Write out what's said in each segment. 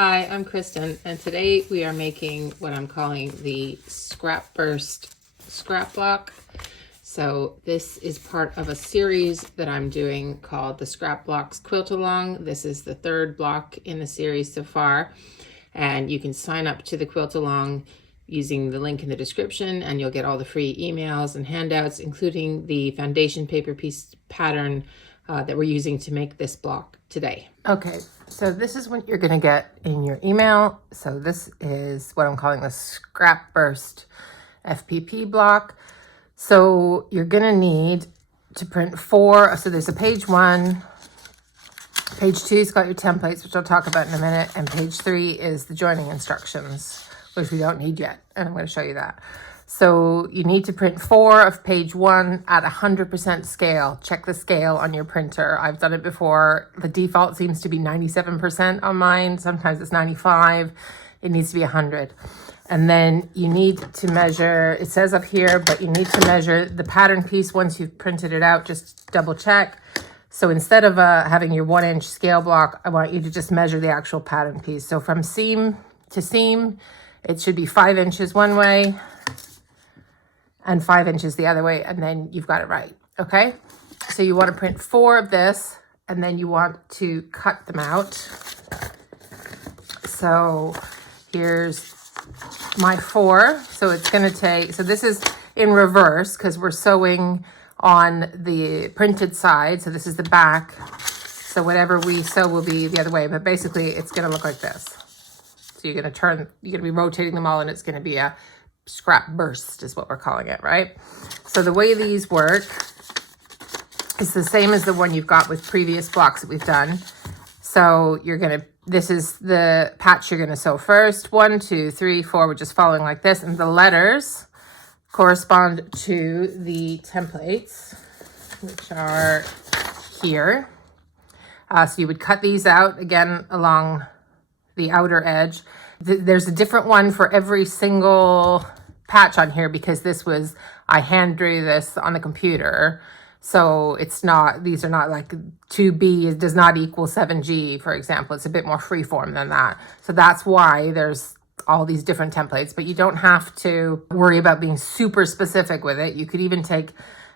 Hi, I'm Kristen, and today we are making what I'm calling the Scrap Burst Scrap Block. So this is part of a series that I'm doing called the Scrap Blocks Quilt Along. This is the third block in the series so far, and you can sign up to the Quilt Along using the link in the description, and you'll get all the free emails and handouts, including the foundation paper piece pattern that we're using to make this block today. Okay, so this is what you're gonna get in your email. So this is what I'm calling the Scrap Burst FPP block. So you're gonna need to print 4. So there's a page 1, page 2's got your templates, which I'll talk about in a minute, and page 3 is the joining instructions, which we don't need yet, and I'm going to show you that. So you need to print 4 of page 1 at 100% scale. Check the scale on your printer. I've done it before. The default seems to be 97% on mine. Sometimes it's 95. It needs to be 100. And then you need to measure, it says up here, but you need to measure the pattern piece once you've printed it out. Just double check. So instead of having your 1-inch scale block, I want you to just measure the actual pattern piece. So from seam to seam, it should be 5 inches one way and 5 inches the other way, and then you've got it right, okay? So you want to print 4 of this, and then you want to cut them out. So here's my 4. So it's going to take, so this is in reverse because we're sewing on the printed side. So this is the back. So whatever we sew will be the other way, but basically it's going to look like this. So you're going to be rotating them all, and it's going to be a scrap burst is what we're calling it, right? So the way these work is the same as the one you've got with previous blocks that we've done. So you're going to, this is the patch you're going to sew first. 1, 2, 3, 4, we're just following like this. And the letters correspond to the templates, which are here. So you would cut these out again along the outer edge. There's a different one for every single patch on here because this was, I hand drew this on the computer. So it's not, these are not like 2B, it does not equal 7G, for example. It's a bit more freeform than that. So that's why there's all these different templates, but you don't have to worry about being super specific with it. You could even take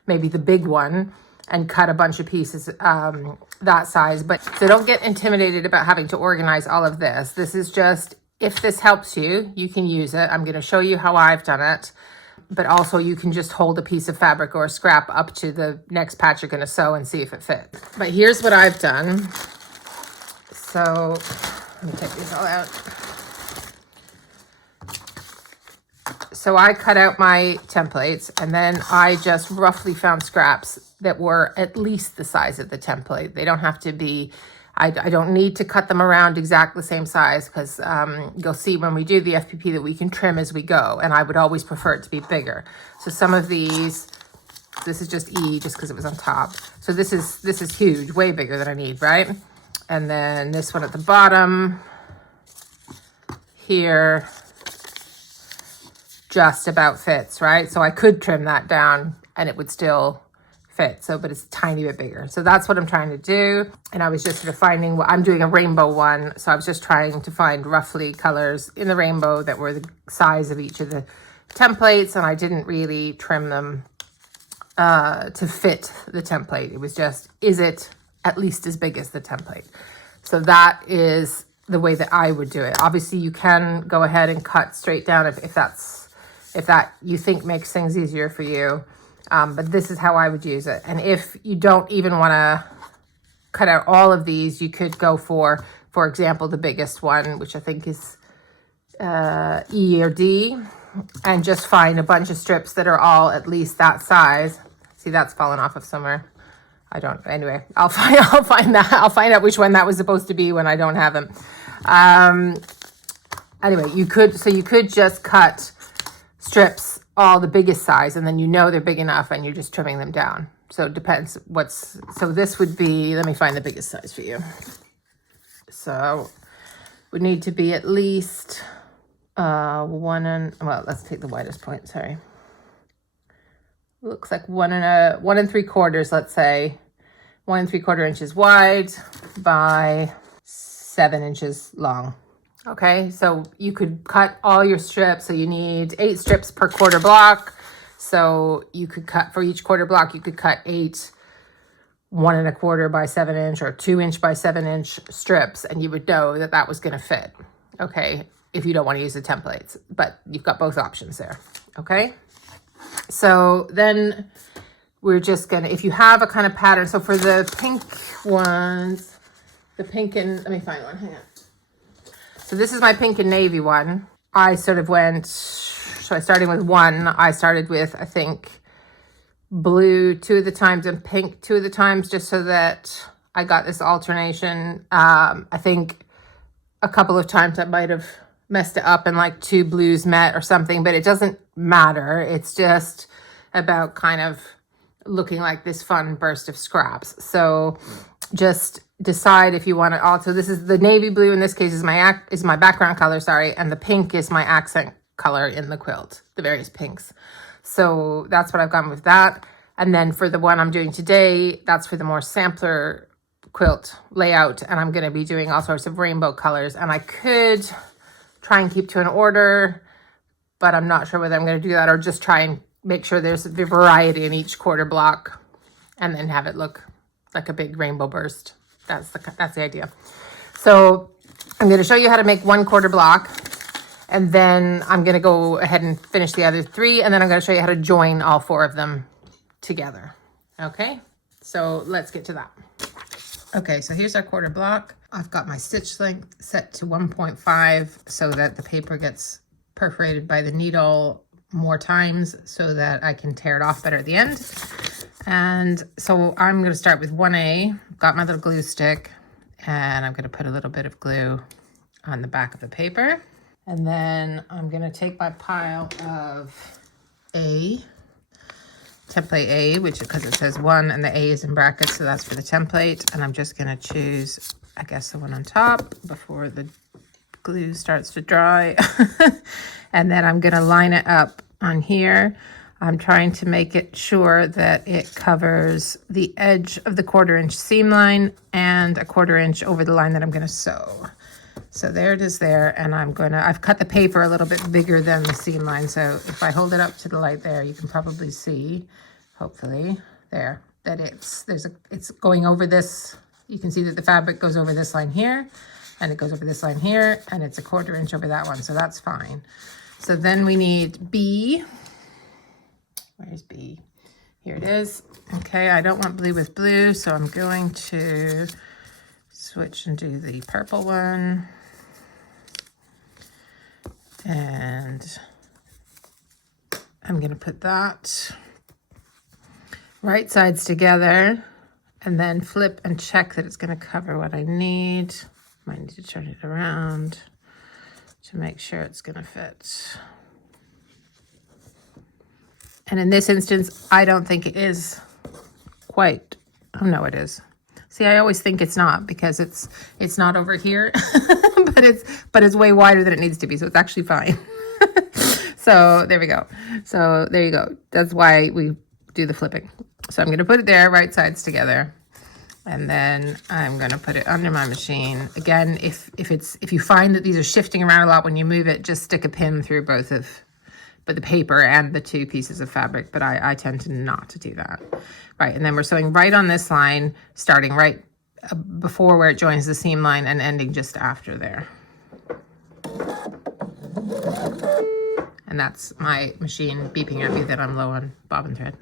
maybe the big one and cut a bunch of pieces that size. But so don't get intimidated about having to organize all of this. This is just, if this helps you, you can use it. I'm going to show you how I've done it, but also you can just hold a piece of fabric or scrap up to the next patch you're going to sew and see if it fits. But here's what I've done. So let me take these all out. So I cut out my templates, and then I just roughly found scraps that were at least the size of the template. They don't have to be, I don't need to cut them around exactly the same size because you'll see when we do the FPP that we can trim as we go, and I would always prefer it to be bigger. So some of these, this is just E just because it was on top. So this is huge, way bigger than I need, right? And then this one at the bottom here just about fits, right? So I could trim that down and it would still fit. So, but it's a tiny bit bigger. So that's what I'm trying to do. And I was just sort of finding, I'm doing a rainbow one. So I was just trying to find roughly colors in the rainbow that were the size of each of the templates. And I didn't really trim them to fit the template. It was just, is it at least as big as the template? So that is the way that I would do it. Obviously you can go ahead and cut straight down if that you think makes things easier for you. But this is how I would use it. And if you don't even want to cut out all of these, you could go for example, the biggest one, which I think is E or D, and just find a bunch of strips that are all at least that size. See, that's fallen off of somewhere. I don't, anyway, I'll find that. I'll find out which one that was supposed to be when I don't have them. Anyway, you could just cut strips all the biggest size, and then you know they're big enough and you're just trimming them down. So it depends so this would be, let me find the biggest size for you. So would need to be at least let's take the widest point, sorry. Looks like 1 3/4, let's say. 1 3/4 inches wide by 7 inches long. Okay, so you could cut all your strips. So you need 8 strips per quarter block. So you could cut for each quarter block, you could cut 8 1 1/4 by 7 inch or 2 inch by 7 inch strips, and you would know that that was going to fit. Okay, if you don't want to use the templates, but you've got both options there. Okay, so then we're just gonna, if you have a kind of pattern, so for the pink ones, the pink and, let me find one, hang on. So this is my pink and navy one. I sort of went, so I started with one. I started with, I think, blue 2 of the times and pink 2 of the times, just so that I got this alternation. I think a couple of times I might have messed it up and like 2 blues met or something, but it doesn't matter. It's just about kind of looking like this fun burst of scraps. So just decide if you want to also, this is the navy blue in this case is my background color, sorry, and the pink is my accent color in the quilt, the various pinks. So that's what I've gone with that. And then for the one I'm doing today, that's for the more sampler quilt layout, and I'm going to be doing all sorts of rainbow colors. And I could try and keep to an order, but I'm not sure whether I'm going to do that or just try and make sure there's the variety in each quarter block and then have it look like a big rainbow burst. That's the idea. So I'm going to show you how to make 1 quarter block, and then I'm going to go ahead and finish the other 3, and then I'm going to show you how to join all 4 of them together. Okay, so let's get to that. Okay, so here's our quarter block. I've got my stitch length set to 1.5 so that the paper gets perforated by the needle more times so that I can tear it off better at the end. And so I'm going to start with 1A. Got my little glue stick, and I'm going to put a little bit of glue on the back of the paper. And then I'm going to take my pile of template A, which because it says 1 and the A is in brackets, so that's for the template. And I'm just going to choose, I guess, the one on top before the glue starts to dry. And then I'm going to line it up on here. I'm trying to make it sure that it covers the edge of the 1/4 inch seam line and a 1/4 inch over the line that I'm going to sew. So there it is there, and I've cut the paper a little bit bigger than the seam line, so if I hold it up to the light there, you can probably see, hopefully, there, that it's going over this. You can see that the fabric goes over this line here, and it goes over this line here, and it's a 1/4 inch over that one, so that's fine. So then we need B. Where's B? Here it is. Okay, I don't want blue with blue, so I'm going to switch and do the purple one. And I'm going to put that right sides together and then flip and check that it's going to cover what I need. Might need to turn it around to make sure it's going to fit. And in this instance, I don't think it is quite, oh no, it is. See, I always think it's not because it's not over here, but it's way wider than it needs to be, so it's actually fine. So there we go. So there you go. That's why we do the flipping. So I'm going to put it there, right sides together, and then I'm going to put it under my machine. Again, if you find that these are shifting around a lot when you move it, just stick a pin through both of the paper and the 2 pieces of fabric, but I tend to not to do that. Right, and then we're sewing right on this line, starting right before where it joins the seam line and ending just after there. And that's my machine beeping at me that I'm low on bobbin thread.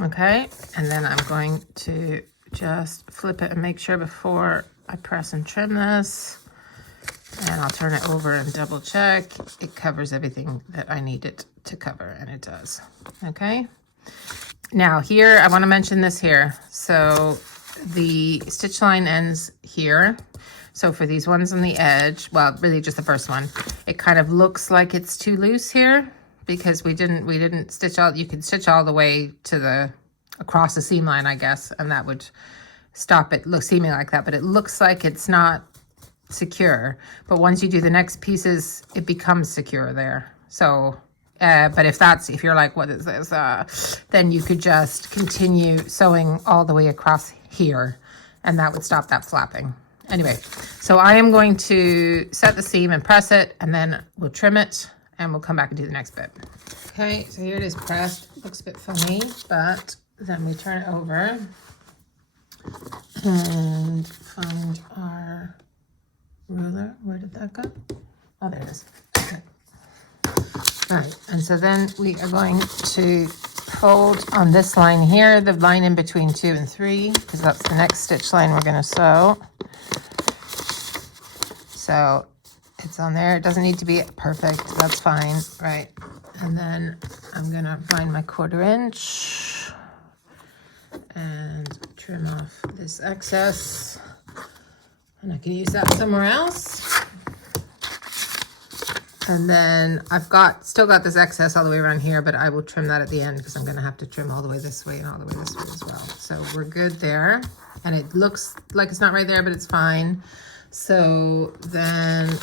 Okay, and then I'm going to just flip it and make sure before I press and trim this, and I'll turn it over and double check it covers everything that I need it to cover, and it does. Okay, now here I want to mention this here. So the stitch line ends here. So for these ones on the edge, well, really just the first one, it kind of looks like it's too loose here because we didn't stitch all. You can stitch all the way to across the seam line, I guess, and that would stop it seeming like that, but it looks like it's not secure. But once you do the next pieces, it becomes secure there. So But if you're like, what is this? Then you could just continue sewing all the way across here, and that would stop that flapping. Anyway, so I am going to set the seam and press it, and then we'll trim it, and we'll come back and do the next bit. Okay, so here it is pressed. Looks a bit funny, but then we turn it over and find our ruler. Where did that go? Oh, there it is. Okay. All right, and so then we are going to fold on this line here, the line in between 2 and 3, because that's the next stitch line we're going to sew. So it's on there. It doesn't need to be perfect. That's fine, right? And then I'm going to find my 1/4 inch and trim off this excess. And I can use that somewhere else. And then I've still got this excess all the way around here, but I will trim that at the end because I'm going to have to trim all the way this way and all the way this way as well. So we're good there. And it looks like it's not right there, but it's fine. So then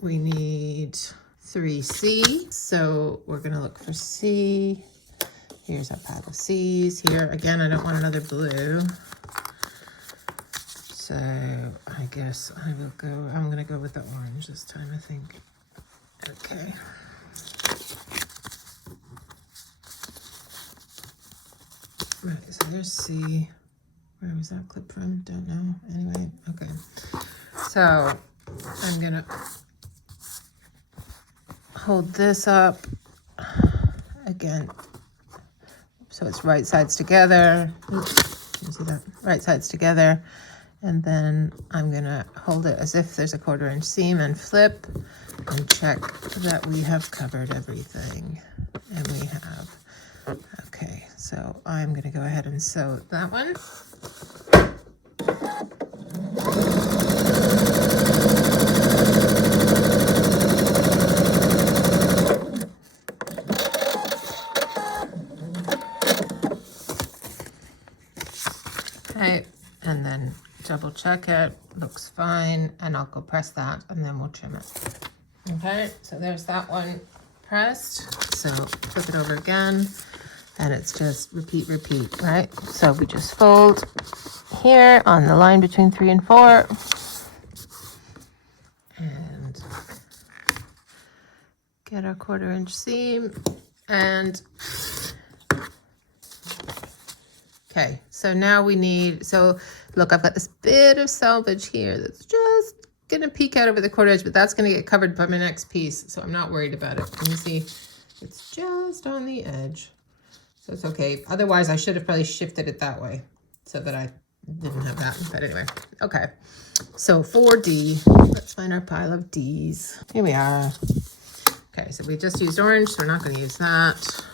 we need 3C. So we're going to look for C. Here's our pile of C's here. Again, I don't want another blue. So I guess I'm going to go with the orange this time, I think. Okay. Right, so there's C. Where was that clip from? Don't know. Anyway, okay. So I'm gonna hold this up again. So it's right sides together. Oops, can you see that? Right sides together. And then I'm gonna hold it as if there's a 1/4 inch seam and flip and check that we have covered everything. And we have. Okay, so I'm gonna go ahead and sew that one. Okay, and then double check it, looks fine, and I'll go press that and then we'll trim it. Okay, so there's that one pressed. So flip it over again, and it's just repeat, right? So we just fold here on the line between 3 and 4. And get our 1/4 inch seam. And okay, so now we need, so look, I've got this bit of selvage here that's just gonna peek out over the 1/4 edge, but that's gonna get covered by my next piece, so I'm not worried about it. Can you see? It's just on the edge, so it's okay. Otherwise, I should have probably shifted it that way so that I didn't have that, but anyway, okay. So 4D, let's find our pile of Ds. Here we are. Okay, so we just used orange, so we're not gonna use that.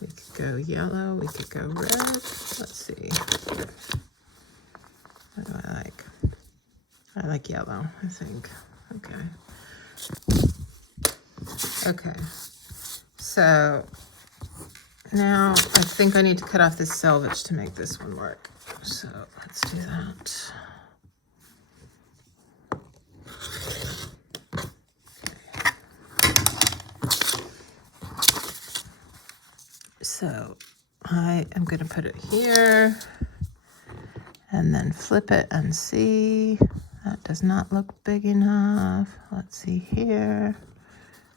We could go yellow, we could go red. Let's see. What do I like? I like yellow, I think. Okay. Okay. So now I think I need to cut off this selvage to make this one work. So let's do that. So I am going to put it here and then flip it and see. That does not look big enough. Let's see here.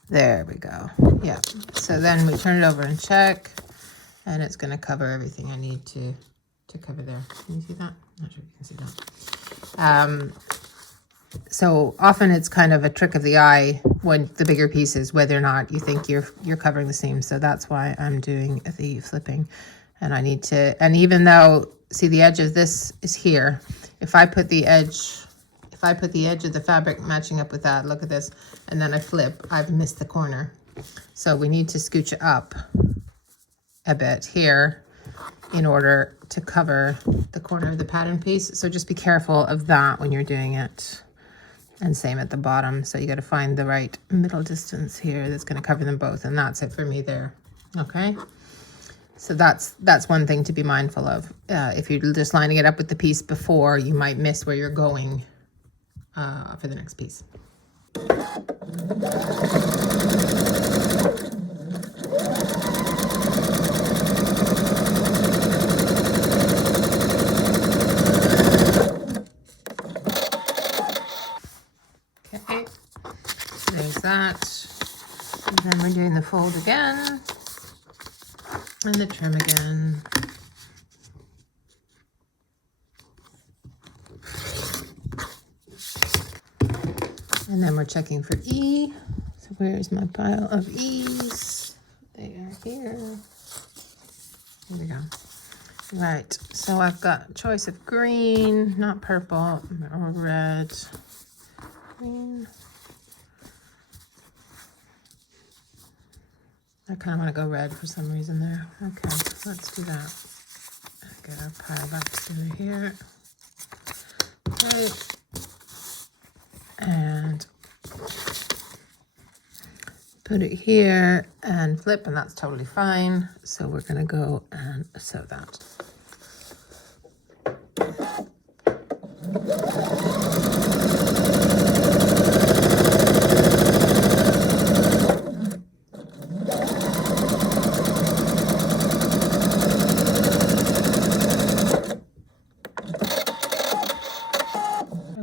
There we go. Yeah. So then we turn it over and check, and it's going to cover everything I need to cover there. Can you see that? I'm not sure if you can see that. So often it's kind of a trick of the eye when the bigger pieces, whether or not you think you're covering the seam. So that's why I'm doing the flipping. And I need to, and even though, see, the edge of this is here, if I put the edge of the fabric matching up with that, look at this, and then I flip, I've missed the corner. So we need to scooch it up a bit here in order to cover the corner of the pattern piece. So just be careful of that when you're doing it. And same at the bottom. So you got to find the right middle distance here that's going to cover them both. And that's it for me there. Okay. So that's one thing to be mindful of. If you're just lining it up with the piece before, you might miss where you're going for the next piece. Okay, there's that. And then we're doing the fold again and the trim again. And then we're checking for E. So where's my pile of E's? They are here. Here we go. Right, so I've got a choice of green, not purple, or red. Green. I kind of want to go red for some reason there. Okay, let's do that. Get our pile back through here. Okay. And put it here and flip, and that's totally fine. So we're going to go and sew that.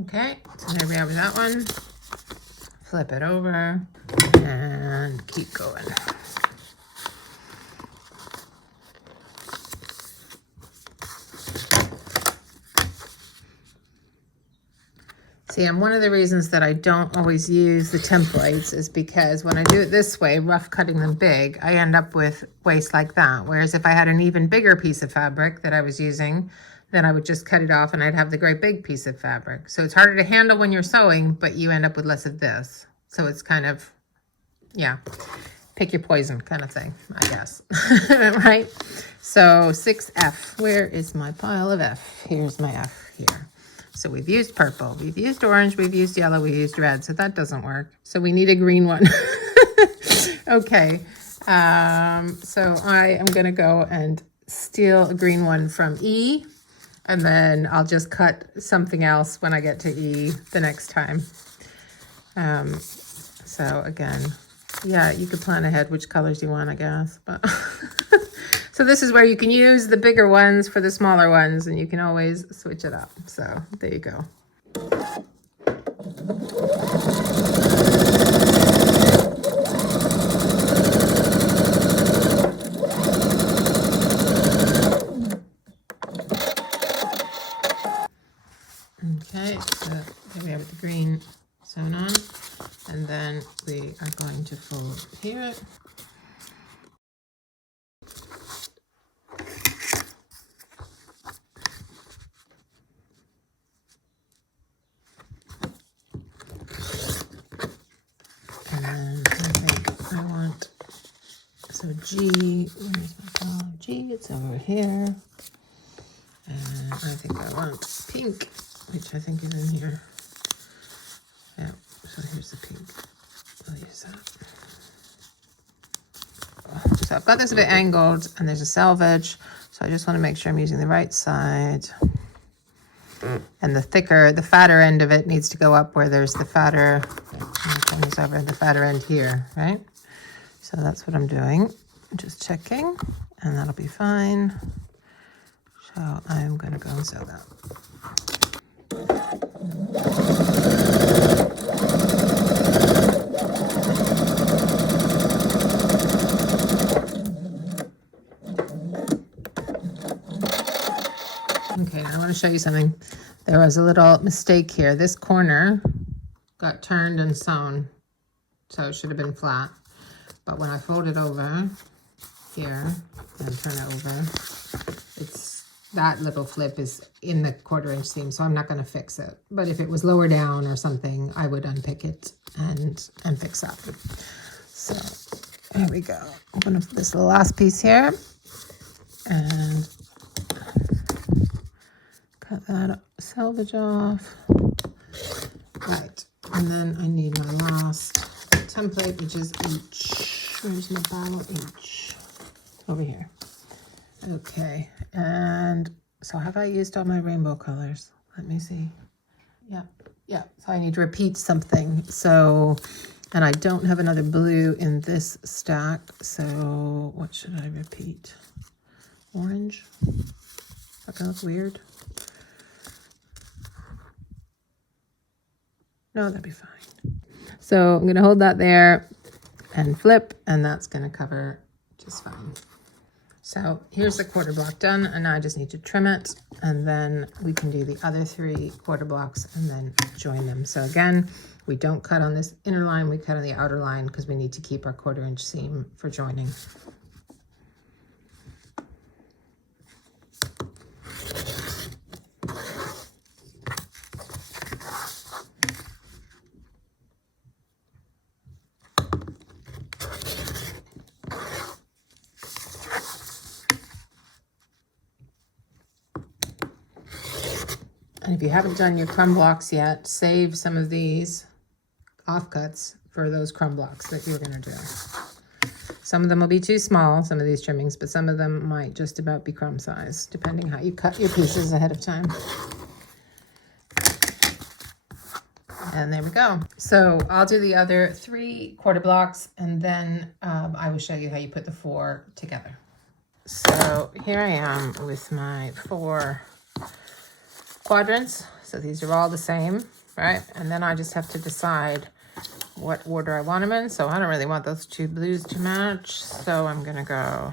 Okay, so there we are with that one. Flip it over and keep going. See, and one of the reasons that I don't always use the templates is because when I do it this way, rough cutting them big, I end up with waist like that. Whereas if I had an even bigger piece of fabric that I was using, then I would just cut it off and I'd have the great big piece of fabric. So it's harder to handle when you're sewing, but you end up with less of this. So it's kind of, yeah, pick your poison kind of thing, I guess, right? So 6F, where is my pile of F? Here's my F here. So we've used purple, we've used orange, we've used yellow, we've used red, so that doesn't work. So we need a green one. Okay, so I am gonna go and steal a green one from E, and then I'll just cut something else when I get to E the next time. So again, yeah, you could plan ahead which colors you want, I guess, but so this is where you can use the bigger ones for the smaller ones, and you can always switch it up. So there you go. Okay, so here we have the green sewn on, and then we are going to fold here. And then I think I want, so G, where's my pile of G? It's over here. And I think I want pink, which I think is in here. Yeah, so here's the pink. I'll use that. So I've got this a bit angled, and there's a selvage, so I just want to make sure I'm using the right side. And the thicker, the fatter end of it needs to go up where there's the fatter, turn this over, the fatter end here, right? So that's what I'm doing. Just checking, and that'll be fine. So I'm going to go and sew that. Okay, now I want to show you something. There was a little mistake here. This corner got turned and sewn, so it should have been flat. But when I fold it over here and turn it over, it's that little flip is in the 1/4 inch seam, so I'm not going to fix it. But if it was lower down or something, I would unpick it and fix that. So here we go. I'm going to put this last piece here and cut that selvage off. Right, and then I need my last template, which is H. Where's my bottle? H. Over here. Okay, and so have I used all my rainbow colors? Let me see. Yeah, yeah. So I need to repeat something. So, and I don't have another blue in this stack. So what should I repeat? Orange? That gonna look weird. No, that'd be fine. So I'm gonna hold that there and flip, and that's gonna cover just fine. So here's the quarter block done, and now I just need to trim it, and then we can do the other 3 quarter blocks and then join them. So again, we don't cut on this inner line, we cut on the outer line because we need to keep our 1/4 inch seam for joining. And if you haven't done your crumb blocks yet, save some of these offcuts for those crumb blocks that you're going to do. Some of them will be too small, some of these trimmings, but some of them might just about be crumb size, depending how you cut your pieces ahead of time. And there we go. So I'll do the other 3 quarter blocks, and then I will show you how you put the 4 together. So here I am with my 4 quadrants. So these are all the same, right? And then I just have to decide what order I want them in. So I don't really want those 2 blues to match. So I'm gonna go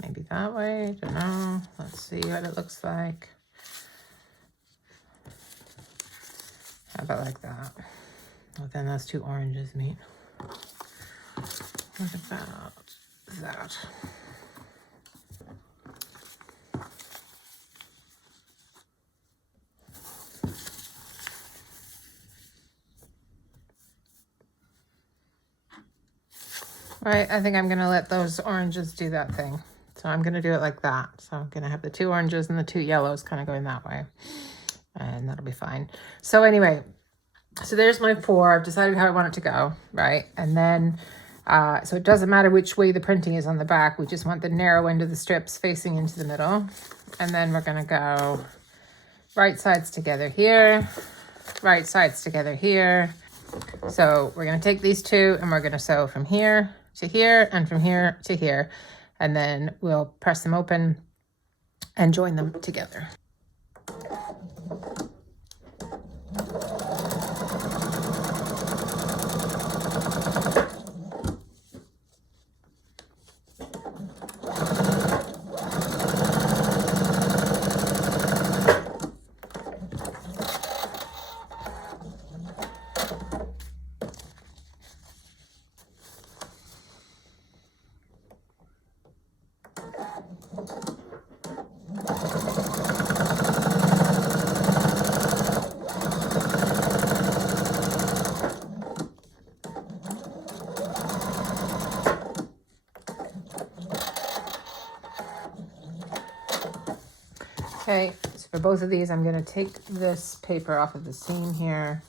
maybe that way, don't know. Let's see what it looks like. How about like that? Well, then those 2 oranges meet. What about that? Right, I think I'm gonna let those oranges do that thing. So I'm gonna do it like that. So I'm gonna have the 2 oranges and the 2 yellows kind of going that way. And that'll be fine. So anyway, so there's my 4. I've decided how I want it to go, right? And then, so it doesn't matter which way the printing is on the back. We just want the narrow end of the strips facing into the middle. And then we're gonna go right sides together here, right sides together here. So we're gonna take these 2 and we're gonna sew from here to here and from here to here. And then we'll press them open and join them together. Okay, so for both of these, I'm going to take this paper off of the seam here.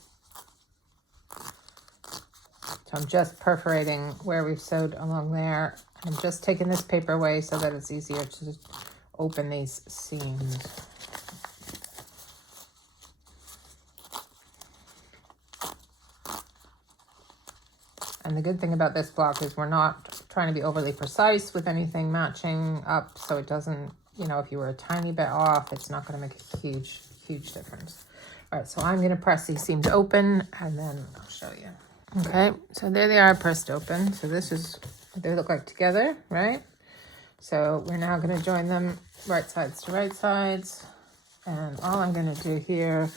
So I'm just perforating where we've sewed along there. I'm just taking this paper away so that it's easier to open these seams. And the good thing about this block is we're not trying to be overly precise with anything matching up, so it doesn't, you know, if you were a tiny bit off, it's not going to make a huge, huge difference. All right, so I'm going to press these seams open, and then I'll show you. Okay, so there they are pressed open. So this is what they look like together, right? So we're now going to join them right sides to right sides. And all I'm going to do here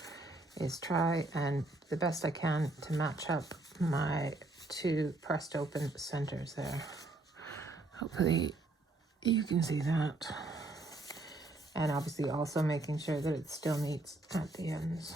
is try and the best I can to match up my 2 pressed open centers there. Hopefully you can see that. And obviously also making sure that it still meets at the ends.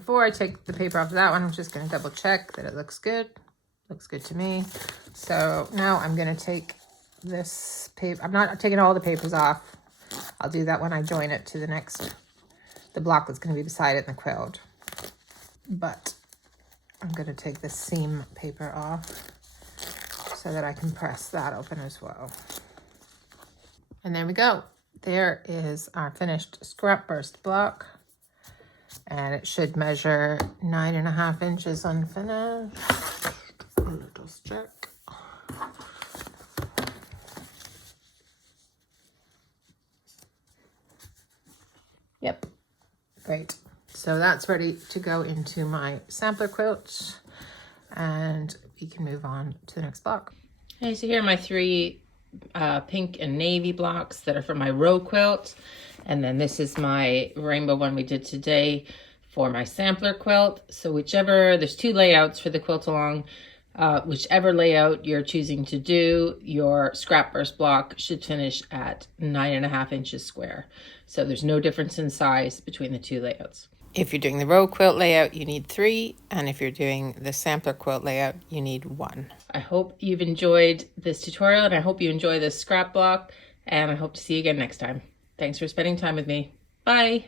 before I take the paper off of that one, I'm just going to double check that it looks good. Looks good to me. So now I'm going to take this paper. I'm not taking all the papers off. I'll do that when I join it to the block that's going to be beside it in the quilt. But I'm going to take the seam paper off so that I can press that open as well. And there we go. There is our finished scrap burst block. And it should measure 9.5 inches unfinished. Let us check. Yep, great. So that's ready to go into my sampler quilt, and we can move on to the next block. Okay, so here are my 3 pink and navy blocks that are for my row quilt. And then this is my rainbow one we did today for my sampler quilt. So there's 2 layouts for the quilt along. Whichever layout you're choosing to do, your scrap burst block should finish at 9.5 inches square. So there's no difference in size between the 2 layouts. If you're doing the row quilt layout, you need 3. And if you're doing the sampler quilt layout, you need 1. I hope you've enjoyed this tutorial, and I hope you enjoy this scrap block. And I hope to see you again next time. Thanks for spending time with me. Bye.